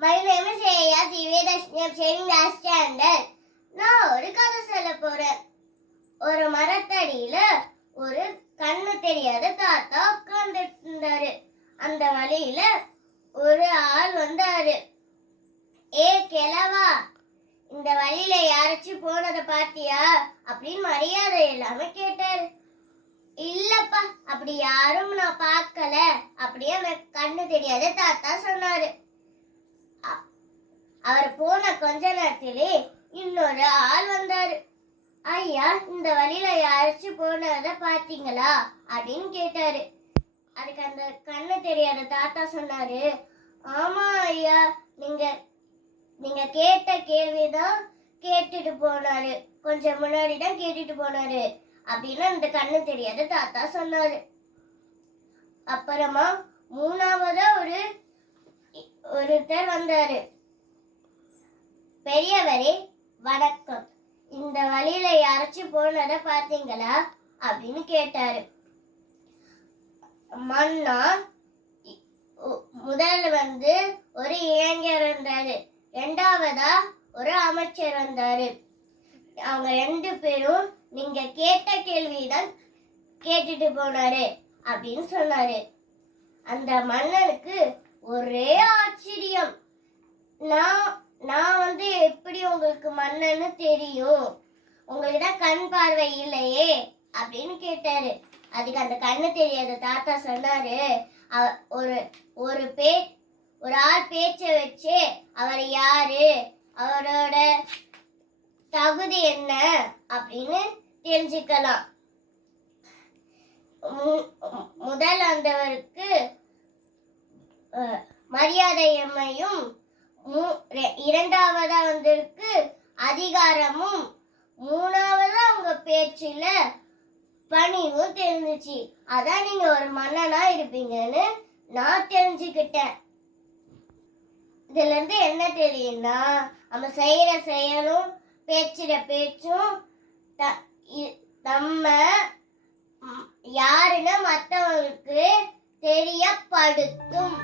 My name is Shreya Sivadashni. I'm sharing last standard. நான் ஒரு கதை சொல்ல போறேன். ஒரு மரத்தடியில ஒரு கண்ணு தெரியாத தாத்தா உட்கார்ந்துட்டு இருந்தாரு. அந்த வழியில ஒரு ஆள் வந்தாரு. ஏ கிழவா, இந்த வழியில யாராச்சும் போனதை பாத்தியா அப்படின்னு மரியாதை இல்லாம கேட்டாரு. இல்லப்பா, அப்படி யாரும் நான் பார்க்கல அப்படியே அந்த கண்ணு தெரியாத தாத்தா சொன்னாரு. அவர் போன கொஞ்ச நேரத்திலே இன்னொரு ஆள் வந்தாரு. ஐயா, இந்த வழியில யாராச்சும் போனத பாத்தீங்களா அப்படின்னு கேட்டாரு. அதுக்கு அந்த கண்ணு தெரியாத தாத்தா சொன்னாரு, ஆமா ஐயா, நீங்க கேட்ட கேள்விதான் கேட்டுட்டு போனாரு, கொஞ்சம் முன்னாடிதான் கேட்டுட்டு போனாரு அப்படின்னு அந்த கண்ணு தெரியாத தாத்தா சொன்னாரு. அப்புறமா மூணாவதா ஒருத்தர் வந்தாரு. பெரியவரே வணக்கம், இந்த வழியில யாராச்சும் போனத பாத்தீங்களா அப்படின்னு கேட்டாரு. மன்னா, முதல்ல ஒரு இளைஞர் வந்தாரு, இரண்டாவதா ஒரு அமைச்சர் வந்தாரு. அவங்க ரெண்டு பேரும் நீங்க கேட்ட கேள்விதான் கேட்டுட்டு போனாரு அப்படின்னு சொன்னாரு. அந்த மன்னனுக்கு ஒரே ஆச்சரியம். நான் எப்படி உங்களுக்கு மன்னன்னு தெரியும், உங்களுக்கு தான் கண் பார்வை இல்லையே அப்படின்னு கேட்டாரு. அதுக்கு அந்த கண்ணு தெரியாத தாத்தா சொன்னாரு, ஒரு ஆள் பேச்ச வச்சு அவர் யாரு, அவரோட தகுதி என்ன அப்படின்னு தெரிஞ்சுக்கலாம். முதல் வந்தவருக்கு மரியாதையமையும், இரண்டாவதா வந்திருக்கு அதிகாரமும், மூணாவதா அவங்க பேச்சுல பணிவும் தெரிஞ்சிச்சு. அதான் நீங்க ஒரு மன்னனா இருப்பீங்கன்னு நான் தெரிஞ்சுக்கிட்டேன். இதுல இருந்து என்ன தெரியும்னா, நம்ம செய்யற செயலும் பேச்சுற பேச்சும் நம்ம யாருன்னு மற்றவங்களுக்கு தெரியப்படுத்தும்.